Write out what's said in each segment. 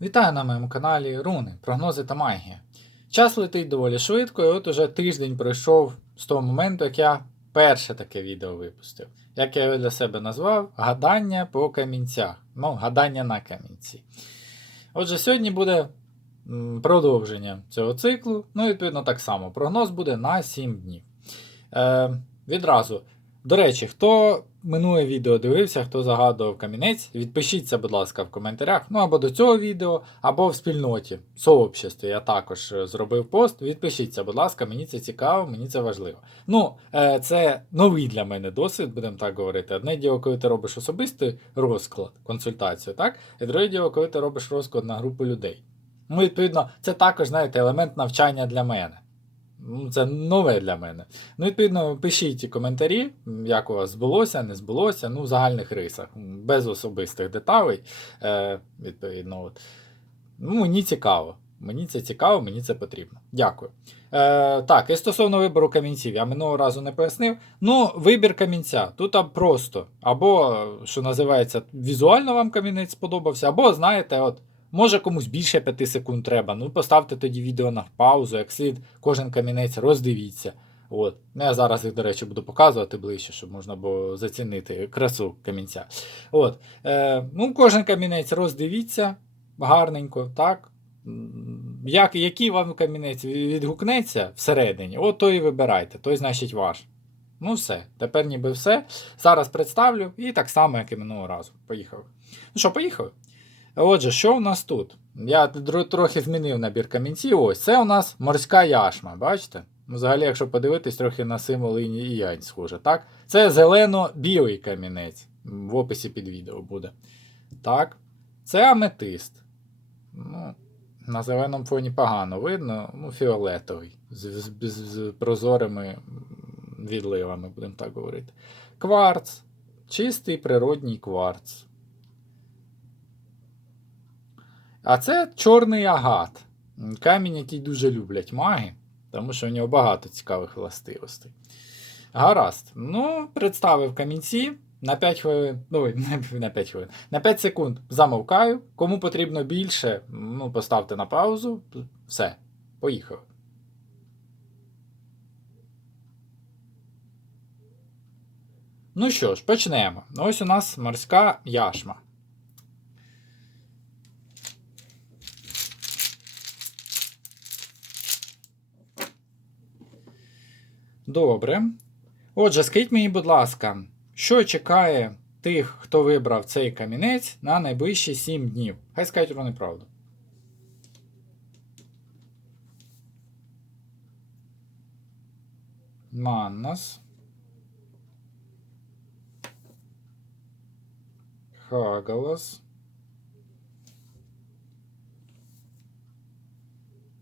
Вітаю на моєму каналі Руни, прогнози та магія. Час летить доволі швидко, і от уже тиждень пройшов з того моменту, як я перше таке відео випустив. Як я його для себе назвав Гадання по камінцях. Ну, гадання на камінці. Отже, сьогодні буде продовження цього циклу. Ну, відповідно, так само. Прогноз буде на 7 днів. Е, відразу. До речі, хто минуле відео дивився, хто загадував камінець, відпишіться, будь ласка, в коментарях. Ну або до цього відео, або в спільноті, в сообществі. Я також е, зробив пост. Відпишіться, будь ласка, мені це цікаво, мені це важливо. Ну, е, це новий для мене досвід, будемо так говорити. Одне діло, коли ти робиш особистий розклад, консультацію, так? І друге діло, коли ти робиш розклад на групу людей. Ну, відповідно, це також, знаєте, елемент навчання для мене. Ну, Це нове для мене. Ну, відповідно, пишіть коментарі, як у вас збулося, не збулося, ну, в загальних рисах, без особистих деталей. Е, відповідно, от. Ну, мені цікаво. Мені це цікаво, мені це потрібно. Дякую. Е, так, і стосовно вибору камінців, я минулого разу не пояснив. Ну, вибір камінця. Тут просто. Або, що називається, візуально вам камінець сподобався, або, знаєте, от. Може комусь більше 5 секунд треба. Ну, поставте тоді відео на паузу, як слід, кожен камінець роздивіться. От. Ну, я зараз їх, до речі, буду показувати ближче, щоб можна було зацінити красу камінця. От. Е, ну, Кожен камінець роздивіться гарненько, так? Як, який вам камінець відгукнеться всередині, от той і вибирайте, той, значить, ваш. Ну, все. Тепер ніби все. Зараз представлю і так само, як і минулого разу. Поїхали. Ну що, поїхали? Отже, що у нас тут? Я трохи змінив набір камінців. Ось це у нас морська яшма, бачите? Ну, Взагалі, якщо подивитись, трохи на символ і янь схоже, так? Це зелено-білий камінець. В описі під відео буде. Так. Це аметист. Ну, на зеленому фоні погано видно, ну, фіолетовий. З, з, з, з прозорими відливами, будемо так говорити. Кварц. Чистий природній кварц. А це чорний агат. Камінь, який дуже люблять маги, тому що у нього багато цікавих властивостей. Гаразд. Ну, представив камінці. На 5 хвилин, ну, на 5 хвилин, на 5 секунд замовкаю. Кому потрібно більше, ну, поставте на паузу. Все, поїхали. Ну що ж, почнемо. Ось у нас морська яшма. Добре. Отже, скажіть мені, будь ласка, що чекає тих, хто вибрав цей камінець на найближчі 7 днів? Хай скажуть вони правду. Маннас. Хагалас.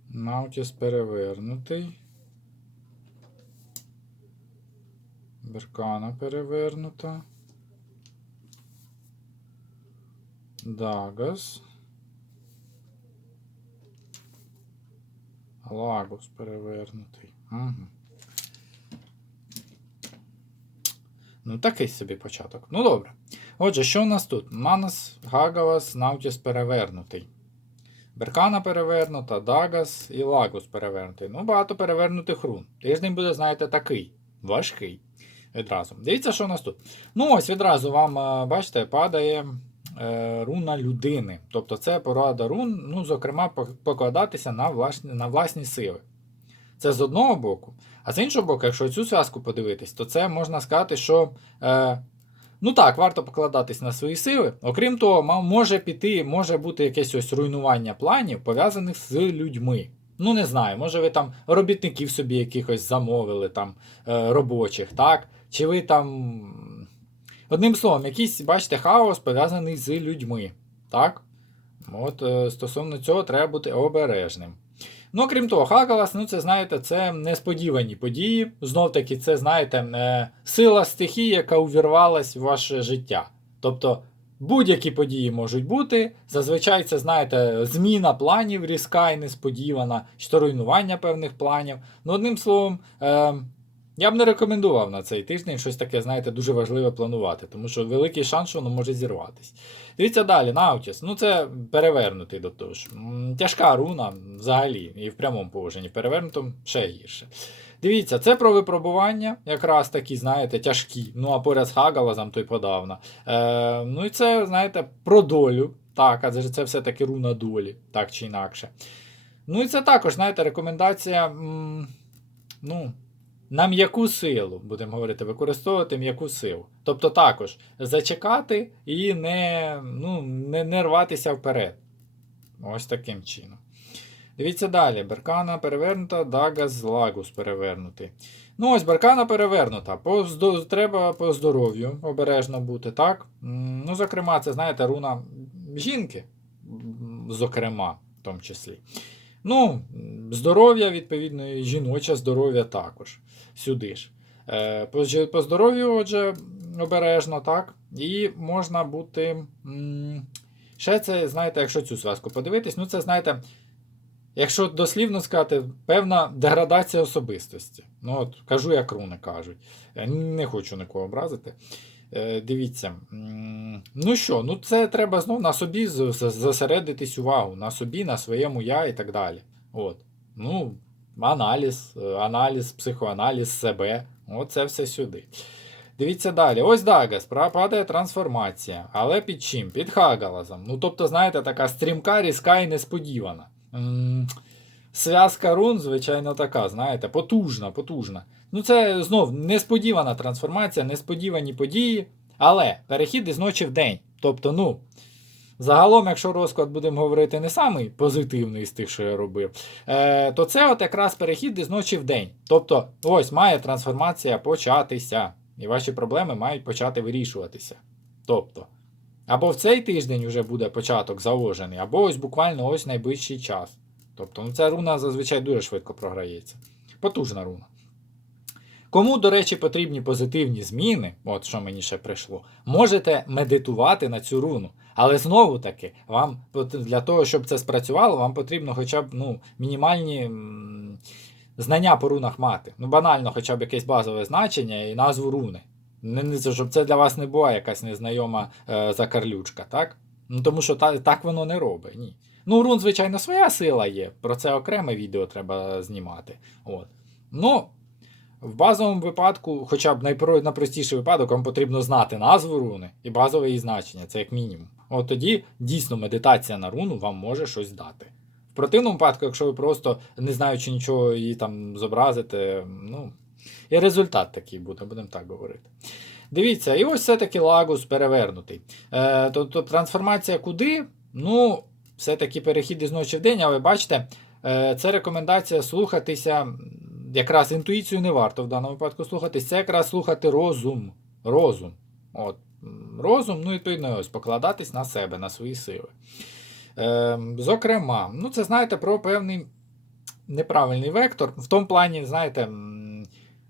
Наутіс перевернутий. Беркана перевернута. Дагас. Лагус перевернутий. Угу. Ну, такий собі початок. Ну добре. Отже, що у нас тут? Манас, Гагавас, Наутіс перевернутий. Беркана перевернута, Дагас і Лагус перевернутий. Ну, багато перевернутих рун. Тиждень буде, знаєте, такий. Важкий. Відразу. Дивіться, що у нас тут. Ну, ось відразу вам, е, бачите, падає е, руна людини. Тобто це порада рун, ну, зокрема, покладатися на власні, на власні сили. Це з одного боку. А з іншого боку, якщо цю зв'язку подивитись, то це можна сказати, що. Е, Ну так, варто покладатись на свої сили. Окрім того, може піти, може бути якесь ось руйнування планів, пов'язаних з людьми. Ну, не знаю, може ви там робітників собі якихось замовили, там, е, робочих, так? Чи ви там. Одним словом, якийсь, бачите, хаос пов'язаний з людьми. Так? От е, стосовно цього треба бути обережним. Ну, крім того, Хагалас, ну це знаєте, це несподівані події. Знов таки, це, знаєте, е, сила стихії, яка увірвалась в ваше життя. Тобто будь-які події можуть бути. Зазвичай це, знаєте, зміна планів різка і несподівана, то руйнування певних планів. Ну, одним словом, е, Я б не рекомендував на цей тиждень щось таке, знаєте, дуже важливе планувати, тому що великий шанс, що воно може зірватись. Дивіться далі, Наутіс. Ну це перевернутий до того ж. Тяжка руна взагалі, і в прямому положенні. Перевернутому ще гірше. Дивіться, це про випробування, якраз такі, знаєте, тяжкі. Ну а поряд з Хагалазом, то й подавно. Е, ну і це, знаєте, про долю. Так, адже це все-таки руна долі, так чи інакше. Ну і це також, знаєте, рекомендація. М, ну, на м'яку силу, будемо говорити, використовувати м'яку силу. Тобто також зачекати і не, ну, не, не рватися вперед. Ось таким чином. Дивіться далі. Беркана перевернута, Дагас Лагус перевернутий. Ну, ось Беркана перевернута. По, треба по здоров'ю обережно бути, так? Ну, зокрема, це, знаєте, руна жінки, зокрема, в тому числі. Ну, здоров'я, відповідно, і жіноче здоров'я також. Сюди ж. Е, по, здоров'ю, отже, обережно, так? І можна бути. Ще це, знаєте, якщо цю зв'язку подивитись, ну це, знаєте, якщо дослівно сказати, певна деградація особистості. Ну, от, кажу, як руни кажуть. Не хочу нікого образити. Е, Дивіться. Ну що, ну це треба знов на собі зосередитись увагу, на собі, на своєму я і так далі. От. Ну, аналіз, е, аналіз, психоаналіз себе. Оце все сюди. Дивіться далі. Ось Дагас, пра- падає трансформація. Але під чим? Під Хагалазом. Ну, тобто, знаєте, така стрімка, різка і несподівана. М, Зв'язка рун, звичайно, така, знаєте, потужна, потужна. Ну, це знов несподівана трансформація, несподівані події, але перехід із ночі в день. Тобто, ну, загалом, якщо розклад будемо говорити не самий позитивний з тих, що я робив, е, то це от якраз перехід із ночі в день. Тобто, ось має трансформація початися, і ваші проблеми мають почати вирішуватися. Тобто, або в цей тиждень вже буде початок заложений, або ось буквально ось найближчий час. Тобто, ну, ця руна зазвичай дуже швидко програється. Потужна руна. Кому, до речі, потрібні позитивні зміни, от що мені ще прийшло, можете медитувати на цю руну. Але знову таки, вам для того, щоб це спрацювало, вам потрібно хоча б ну, мінімальні знання по рунах мати. Ну, банально, хоча б якесь базове значення і назву руни. Не, щоб це для вас не була якась незнайома е, закарлючка, так? Ну, тому що та, так воно не робить. Ні. Ну, рун, звичайно, своя сила є. Про це окреме відео треба знімати. От. Ну, в базовому випадку, хоча б найпро- найпростіший випадок, вам потрібно знати назву руни і базове її значення, це як мінімум. От тоді дійсно медитація на руну вам може щось дати. В противному випадку, якщо ви просто не знаючи нічого її там зобразите, ну, і результат такий буде, будемо так говорити. Дивіться, і ось все-таки лагус перевернутий. Е, тобто трансформація куди? Ну, все-таки перехід із ночі в день, але бачите, е, це рекомендація слухатися. Якраз інтуїцію не варто в даному випадку слухатись, це якраз слухати розум. Розум. От. Розум, ну, відповідно, ось покладатись на себе, на свої сили. Е, зокрема, ну, це знаєте про певний неправильний вектор. В тому плані, знаєте,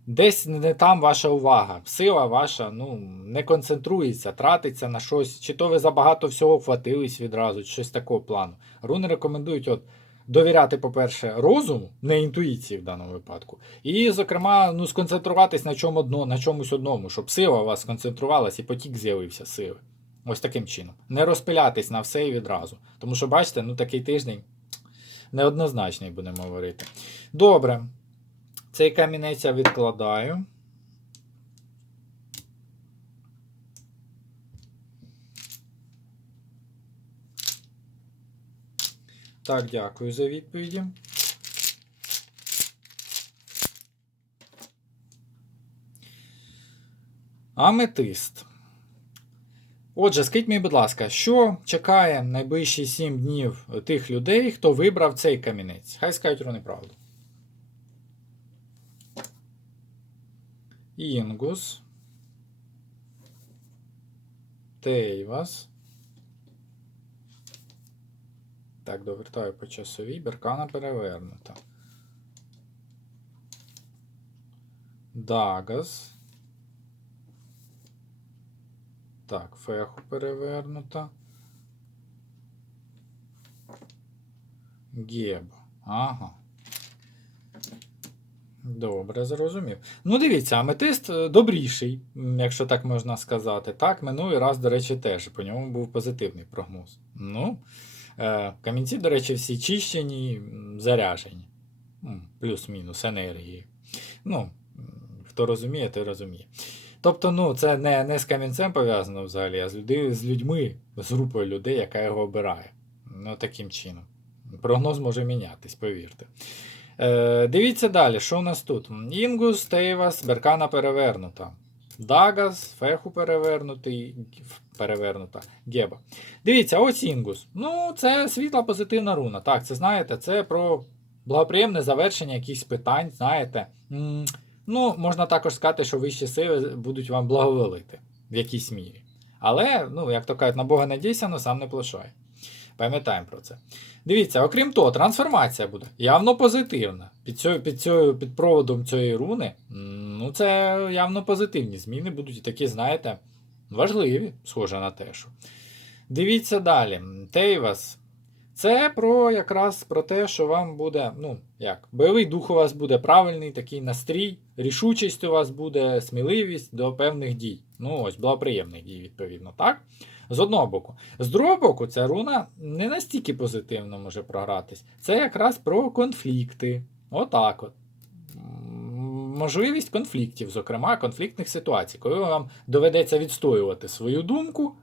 десь не там ваша увага. Сила ваша ну, не концентрується, тратиться на щось. Чи то ви забагато всього вхватились відразу, чи щось такого плану. Руни рекомендують от, довіряти, по-перше, розуму, не інтуїції в даному випадку. І, зокрема, ну, сконцентруватись на чому одно, на чомусь одному, щоб сила у вас сконцентрувалась і потік з'явився сили. Ось таким чином. Не розпилятись на все і відразу. Тому що, бачите, ну такий тиждень неоднозначний, будемо говорити. Добре. Цей камінець я відкладаю. Так, дякую за відповіді. Аметист. Отже, скажіть мені, будь ласка, що чекає найближчі 7 днів тих людей, хто вибрав цей камінець? Хай скажуть вони правду. Інгус. Тейвас. Так, довертаю по часовій. Беркана перевернута. Дагас. Так, феху перевернута. Геб. Ага. Добре, зрозумів. Ну, дивіться, аметист е, добріший, якщо так можна сказати. Так, минулий раз, до речі, теж. По ньому був позитивний прогноз. Ну, камінці, до речі, всі чищені, заряжені. Плюс-мінус енергії. Ну, хто розуміє, той розуміє. Тобто, ну, це не, не з камінцем пов'язано взагалі, а з, люди, з людьми, з групою людей, яка його обирає. Ну, таким чином. Прогноз може мінятись, повірте. Е, дивіться далі, що у нас тут? Інгус, Тейвас, Беркана перевернута. Дагас, Феху перевернутий, перевернута, Геба. Дивіться, ось Інгус. Ну, це світла позитивна руна. Так, це знаєте, це про благоприємне завершення якихось питань, знаєте. Ну, можна також сказати, що вищі сили будуть вам благоволити в якійсь мірі. Але, ну, як то кажуть, на Бога надійся, но сам не плашай. Пам'ятаємо про це. Дивіться, окрім того, трансформація буде явно позитивна. Під, цю, під, цю, під проводом цієї руни, ну це явно позитивні зміни будуть такі, знаєте, важливі, схоже на те, що. Дивіться далі. Тейвас. Це про якраз про те, що вам буде, ну, як, бойовий дух у вас буде правильний, такий настрій, рішучість у вас буде, сміливість до певних дій. Ну, ось, благоприємних дій, відповідно, так? З одного боку. З другого боку, ця руна не настільки позитивно може програтись. Це якраз про конфлікти. Отак от. Можливість конфліктів, зокрема, конфліктних ситуацій, коли вам доведеться відстоювати свою думку,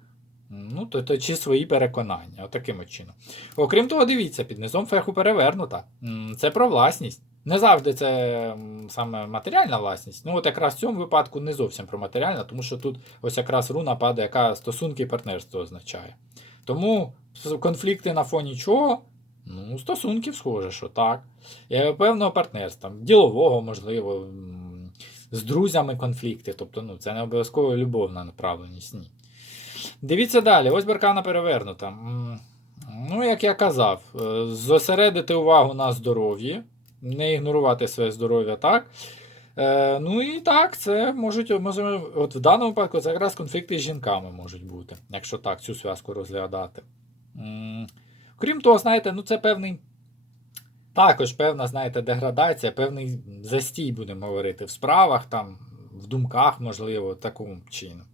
ну, то, то чи свої переконання, отаким от чином. Окрім того, дивіться, під низом феху перевернута. Це про власність. Не завжди це саме матеріальна власність. Ну, от якраз в цьому випадку не зовсім про матеріальна, тому що тут ось якраз руна падає, яка стосунки і партнерство означає. Тому конфлікти на фоні чого? Ну, стосунків, схоже, що так. І певного партнерства, ділового, можливо, з друзями конфлікти. Тобто, ну, це не обов'язково любовна направленість. Ні. Дивіться далі, ось беркана перевернута. Ну, як я казав, е, зосередити увагу на здоров'ї, не ігнорувати своє здоров'я, так? Е, ну і так, це можуть, може, от в даному випадку це якраз конфлікти з жінками можуть бути, якщо так, цю зв'язку розглядати. Крім того, знаєте, ну це певний. Також певна, знаєте, деградація, певний застій, будемо говорити, в справах, там, в думках, можливо, таким чином.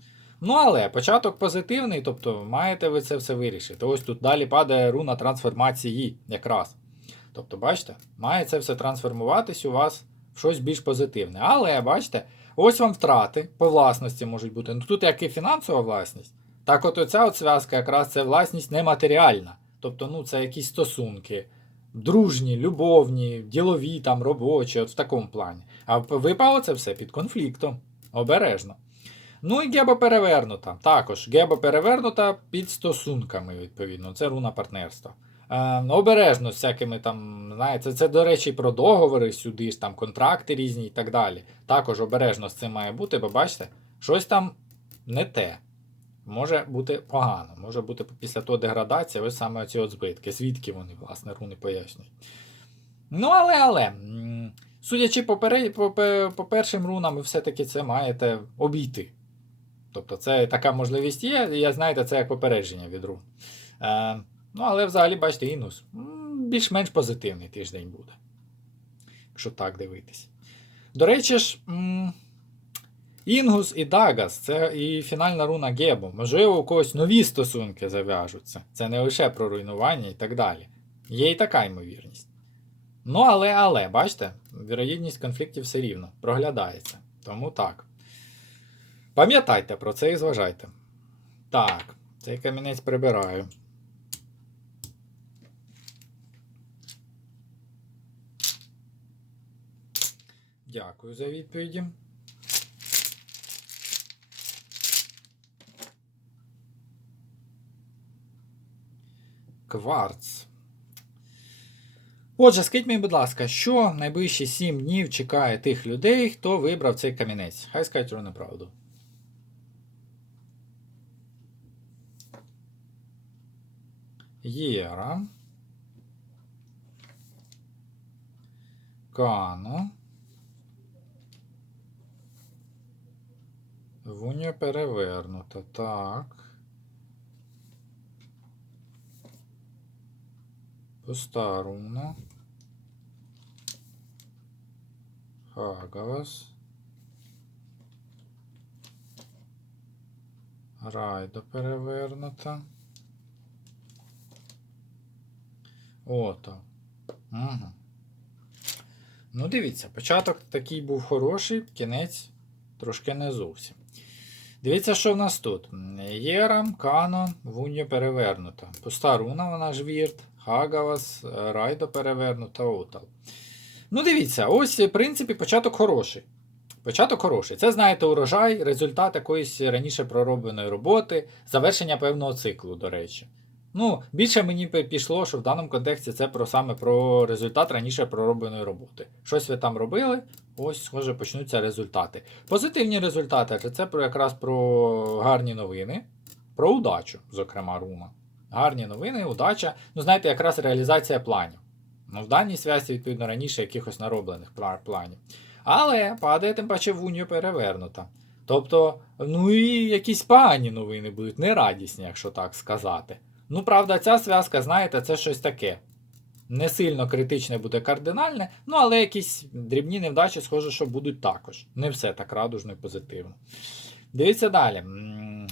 Ну, але початок позитивний, тобто маєте ви це все вирішити. Ось тут далі падає руна трансформації якраз. Тобто, бачите, має це все трансформуватись у вас в щось більш позитивне. Але, бачите, ось вам втрати по власності можуть бути. Ну тут як і фінансова власність, так от оця от зв'язка якраз це власність нематеріальна. Тобто, ну, це якісь стосунки, дружні, любовні, ділові, там, робочі, от в такому плані. А випало це все під конфліктом. Обережно. Ну і геба перевернута. Також геба перевернута під стосунками, відповідно. Це руна партнерства. Е, обережно з всякими там, знаєте, це, до речі, про договори сюди ж там контракти різні і так далі. Також обережно з цим має бути, бо бачите, щось там не те. Може бути погано, може бути після того деградація, ось саме ці от збитки. Звідки вони, власне, руни пояснюють. Ну, але, але. Судячи по, пере... по, по першим рунам, ви все-таки це маєте обійти. Тобто, це така можливість є, я знаєте, це як попередження від рун. Е, ну, але взагалі, бачите, інус. Більш-менш позитивний тиждень буде. Якщо так дивитись. До речі ж, Інгус і Дагас це і фінальна руна Гебо. Можливо, у когось нові стосунки зав'яжуться. Це не лише про руйнування і так далі. Є і така ймовірність. Ну, але, але, бачите, вірогідність конфліктів все рівно проглядається. Тому так. Пам'ятайте про це і зважайте. Так, цей камінець прибираю. Дякую за відповіді. Кварц. Отже, скажіть мені, будь ласка, що найближчі 7 днів чекає тих людей, хто вибрав цей камінець? Хай скажуть про неправду. Єра. Кано. Вуня перевернута. Так. Пуста руна. Хагавас. Райдо перевернута. Ото. Угу. Ну, дивіться, початок такий був хороший, кінець трошки не зовсім. Дивіться, що в нас тут. Єра, Кано, Вуньо перевернута. Пуста руна, вона ж вірт, Хагавас, Райдо перевернута, Отал. Ну, дивіться, ось, в принципі, початок хороший. Початок хороший. Це, знаєте, урожай, результат якоїсь раніше проробленої роботи, завершення певного циклу, до речі. Ну, більше мені пішло, що в даному контексті це про саме про результат раніше проробленої роботи. Щось ви там робили, ось, схоже, почнуться результати. Позитивні результати, це якраз про гарні новини, про удачу, зокрема, руна. Гарні новини, удача. Ну, знаєте, якраз реалізація планів. Ну, в даній связі, відповідно, раніше якихось нароблених планів. Але падає тим паче в перевернута. Тобто, ну і якісь погані новини будуть, нерадісні, якщо так сказати. Ну, правда, ця зв'язка, знаєте, це щось таке. Не сильно критичне буде кардинальне, ну але якісь дрібні невдачі, схоже, що будуть також. Не все так радужно і позитивно. Дивіться далі.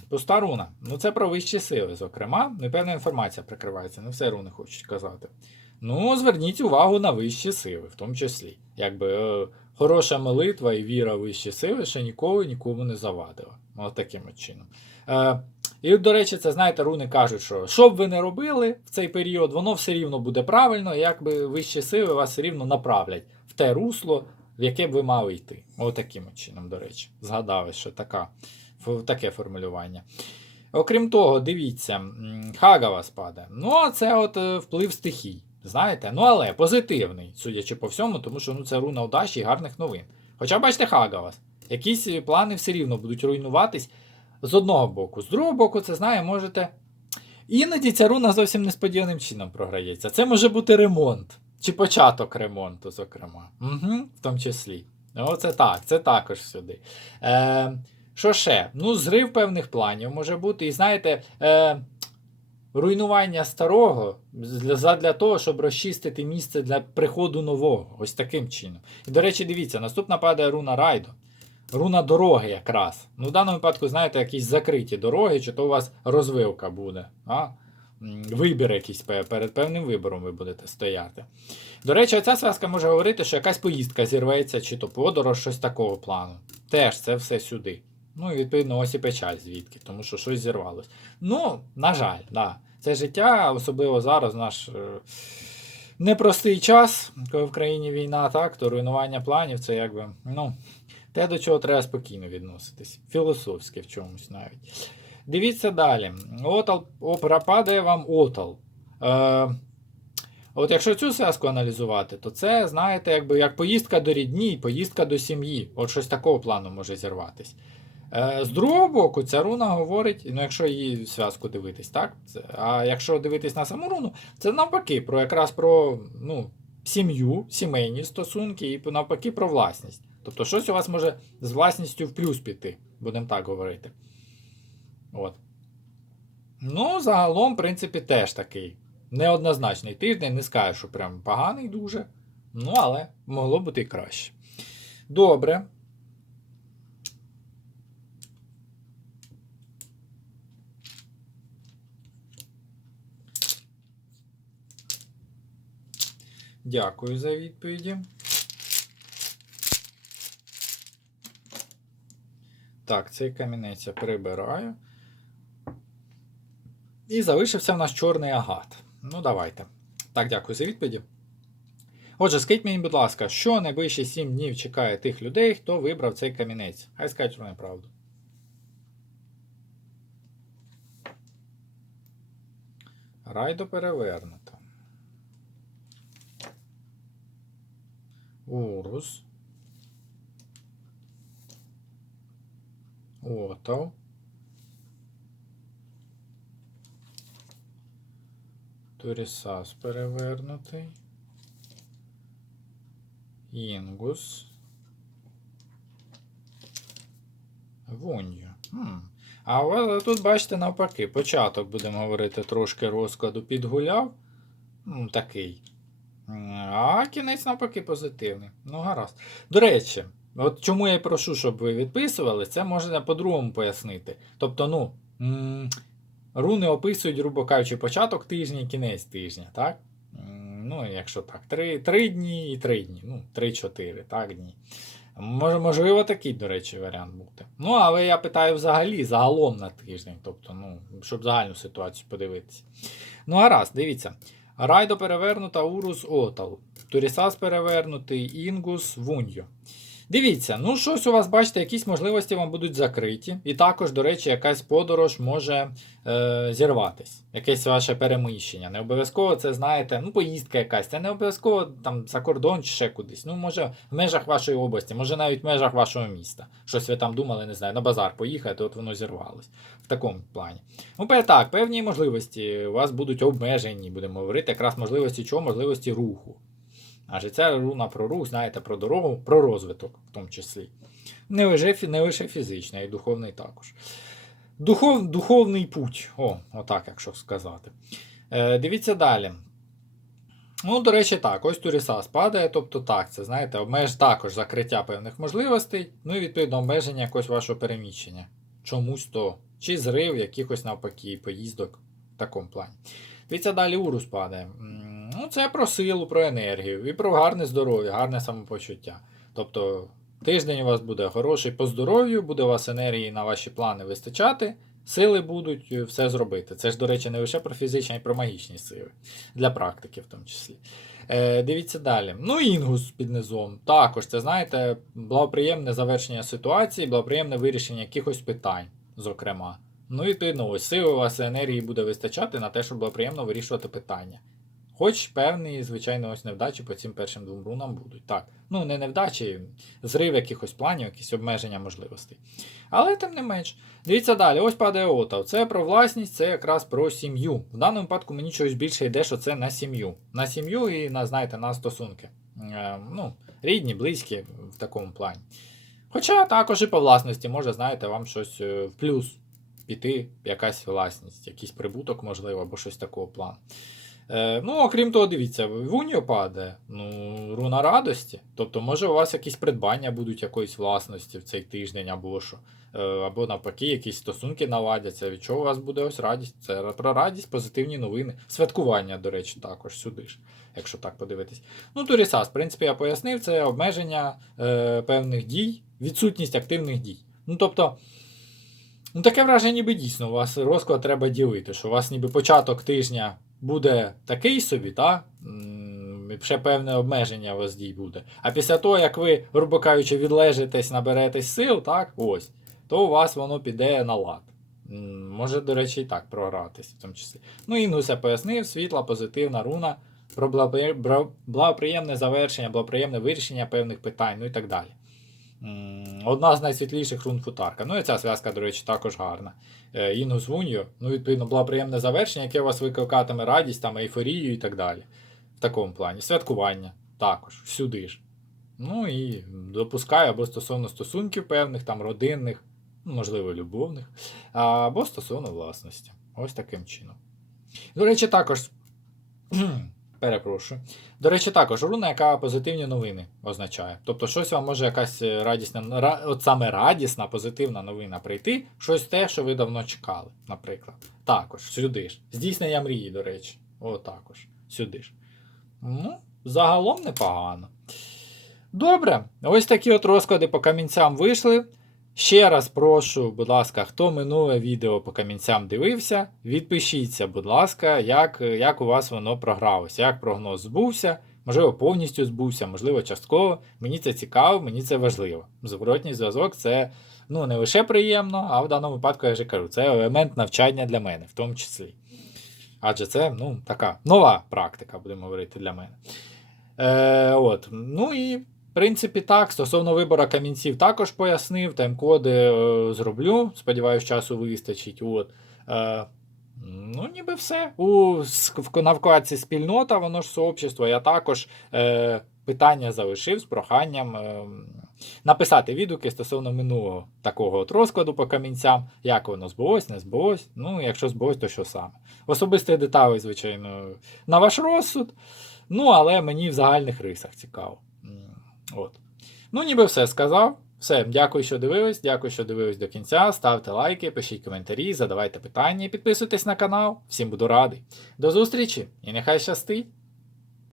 Пуста руна. Ну, це про вищі сили, зокрема. Непевна інформація прикривається, не все руни хочуть казати. Ну, зверніть увагу на вищі сили, в тому числі. Якби е, хороша молитва і віра в вищі сили ще ніколи нікому не завадила. Ось таким от чином. Е, і, до речі, це знаєте, руни кажуть, що що б ви не робили в цей період, воно все рівно буде правильно, якби вищі сили вас все рівно направлять в те русло, в яке б ви мали йти. Ось таким от чином, до речі, згадали, що така, таке формулювання. Окрім того, дивіться, Хагава спаде. Ну, це от е, вплив стихій. Знаєте, ну але позитивний, судячи по всьому, тому що ну, це руна удачі і гарних новин. Хоча бачите, Хагавас, якісь е, плани все рівно будуть руйнуватись з одного боку. З другого боку, це знає, можете. Іноді ця руна зовсім несподіваним чином програється. Це може бути ремонт. Чи початок ремонту, зокрема. Угу, в тому числі. Оце так, це також сюди. Е, що ще? Ну, зрив певних планів може бути. І знаєте, е, руйнування старого для, того, щоб розчистити місце для приходу нового. Ось таким чином. І, до речі, дивіться, наступна падає руна Райдо. Руна дороги якраз. Ну, в даному випадку, знаєте, якісь закриті дороги, чи то у вас розвилка буде. А? Вибір якийсь перед певним вибором ви будете стояти. До речі, ця зв'язка може говорити, що якась поїздка зірветься, чи то подорож, щось такого плану. Теж це все сюди. Ну і відповідно ось і печаль звідки, тому що щось зірвалось. Ну, на жаль, да. Це життя, особливо зараз, наш е, непростий час, коли в країні війна, так, то руйнування планів це якби, ну, те, до чого треба спокійно відноситись. Філософське в чомусь навіть. Дивіться далі. Отал, опера падає вам отал. Е, от якщо цю зв'язку аналізувати, то це, знаєте, якби як поїздка до рідні, поїздка до сім'ї. От щось такого плану може зірватись. Е, з другого боку, ця руна говорить, ну якщо її зв'язку дивитись, так? А якщо дивитись на саму руну, це навпаки, про якраз про ну, сім'ю, сімейні стосунки і навпаки про власність. Тобто щось у вас може з власністю в плюс піти, будемо так говорити. От. Ну, загалом, в принципі, теж такий неоднозначний тиждень. Не скажу, що прям поганий дуже. Ну, але могло бути і краще. Добре. Дякую за відповіді. Так, цей камінець я прибираю. І залишився в нас чорний агат. Ну, давайте. Так, дякую за відповіді. Отже, скажіть мені, будь ласка, що найближчі 7 днів чекає тих людей, хто вибрав цей камінець? Хай скажуть вони правду. Райдо перевернуто. Урус. Отов. Турісас перевернутий. Інгус. Вунью. Хм. А ви тут, бачите, навпаки, початок, будемо говорити, трошки розкладу підгуляв. Ну, такий. А кінець навпаки позитивний. Ну, гаразд. До речі, от чому я прошу, щоб ви відписували, це можна по-другому пояснити. Тобто, ну, руни описують, грубо кажучи, початок тижня і кінець тижня, так? Ну, якщо так, три, три дні і три дні. Ну, три-чотири, так, дні. Може, можливо, такий, до речі, варіант бути. Ну, але я питаю взагалі, загалом на тиждень, тобто, ну, щоб загальну ситуацію подивитися. Ну, гаразд, дивіться. Райдо перевернута Урус Отал. Турісас перевернутий, Інгус Вуньо. Дивіться, ну щось у вас, бачите, якісь можливості вам будуть закриті. І також, до речі, якась подорож може е, зірватись, якесь ваше переміщення. Не обов'язково це, знаєте, ну, поїздка якась. Це не обов'язково там за кордон чи ще кудись. Ну, може, в межах вашої області, може навіть в межах вашого міста. Щось ви там думали, не знаю, на базар поїхати, от воно зірвалось. В такому плані. Ну, так, певні можливості у вас будуть обмежені, будемо говорити, якраз можливості чого? Можливості руху. Адже ця руна про рух, знаєте, про дорогу, про розвиток в тому числі. Не лише, не лише фізичний, а й духовний також. Духов, духовний путь. О, отак, якщо сказати. Е, дивіться далі. Ну, до речі, так, ось Туріса спадає, тобто так, це знаєте, обмеж також закриття певних можливостей, ну і відповідно обмеження якогось вашого переміщення. Чомусь то. Чи зрив якихось навпаки поїздок в такому плані. Дивіться, далі Урус падає. Ну, це про силу, про енергію і про гарне здоров'я, гарне самопочуття. Тобто тиждень у вас буде хороший по здоров'ю, буде у вас енергії на ваші плани вистачати, сили будуть е, все зробити. Це ж, до речі, не лише про фізичні, а й про магічні сили. Для практики, в тому числі. Е, дивіться далі. Ну, інгус під низом. Також, це, знаєте, благоприємне завершення ситуації, благоприємне вирішення якихось питань, зокрема. Ну, і відповідно, ось сили у вас енергії буде вистачати на те, щоб було приємно вирішувати питання. Хоч певні, звичайно, ось невдачі по цим першим двом рунам будуть. Так, ну не невдачі, зрив якихось планів, якісь обмеження можливостей. Але тим не менш. Дивіться далі, ось падає Отав. Це про власність, це якраз про сім'ю. В даному випадку мені чогось більше йде, що це на сім'ю. На сім'ю і на, знаєте, на стосунки. Е, ну, рідні, близькі в такому плані. Хоча також і по власності може, знаєте, вам щось е, в плюс піти, якась власність, якийсь прибуток, можливо, або щось такого плану. Е, ну, окрім того, дивіться, в падає ну, руна радості. Тобто, може, у вас якісь придбання будуть якоїсь власності в цей тиждень, або що. Е, або навпаки, якісь стосунки наладяться. Від чого у вас буде ось радість? Це про радість, позитивні новини. Святкування, до речі, також сюди ж, якщо так подивитись. Ну, Турісас, в принципі, я пояснив, це обмеження е, певних дій, відсутність активних дій. Ну, тобто. Ну, таке враження, ніби дійсно, у вас розклад треба ділити, що у вас ніби початок тижня буде такий собі, та? Ще певне обмеження у вас дій буде. А після того, як ви, грубо кажучи, відлежитесь, наберетесь сил, так, ось, то у вас воно піде на лад. Може, до речі, і так програтись в тому числі. Ну, Інгус я пояснив, світла, позитивна руна, про благоприємне завершення, благоприємне вирішення певних питань, ну і так далі. Одна з найсвітліших рун футарка. Ну і ця зв'язка, до речі, також гарна. Е, Інгус Вуньо, ну, відповідно, благоприємне завершення, яке у вас викликатиме радість, там, ейфорію і так далі. В такому плані. Святкування також, всюди ж. Ну і допускаю або стосовно стосунків певних, там родинних, можливо, любовних, або стосовно власності. Ось таким чином. До речі, також. Перепрошую. До речі, також руна, яка позитивні новини означає. Тобто, щось вам може якась е, радісна, от саме радісна, позитивна новина прийти, щось те, що ви давно чекали, наприклад. Також, сюди ж. Здійснення мрії, до речі. О, також. Сюди ж. Ну, загалом непогано. Добре, ось такі от розклади по камінцям вийшли. Ще раз прошу, будь ласка, хто минуле відео по камінцям дивився, відпишіться, будь ласка, як, як у вас воно програлося, як прогноз збувся, можливо, повністю збувся, можливо, частково. Мені це цікаво, мені це важливо. Зворотній зв'язок це ну, не лише приємно, а в даному випадку я вже кажу, це елемент навчання для мене, в тому числі. Адже це ну, така нова практика, будемо говорити для мене. Е, от. Ну і принципі, так. Стосовно вибору камінців також пояснив, тайм-коди е, зроблю. Сподіваюсь, часу вистачить. От. Е, ну, ніби все. У, на вкладці спільнота, воно ж сообщество. Я також е, питання залишив з проханням е, написати відгуки стосовно минулого такого от розкладу по камінцям, як воно збулось, не збулось. Ну, якщо збулось, то що саме. Особисті деталі, звичайно, на ваш розсуд. Ну, але мені в загальних рисах цікаво. От. Ну, ніби все сказав. Все, дякую, що дивились. Дякую, що дивились до кінця. Ставте лайки, пишіть коментарі, задавайте питання підписуйтесь на канал. Всім буду радий. До зустрічі і нехай щастить!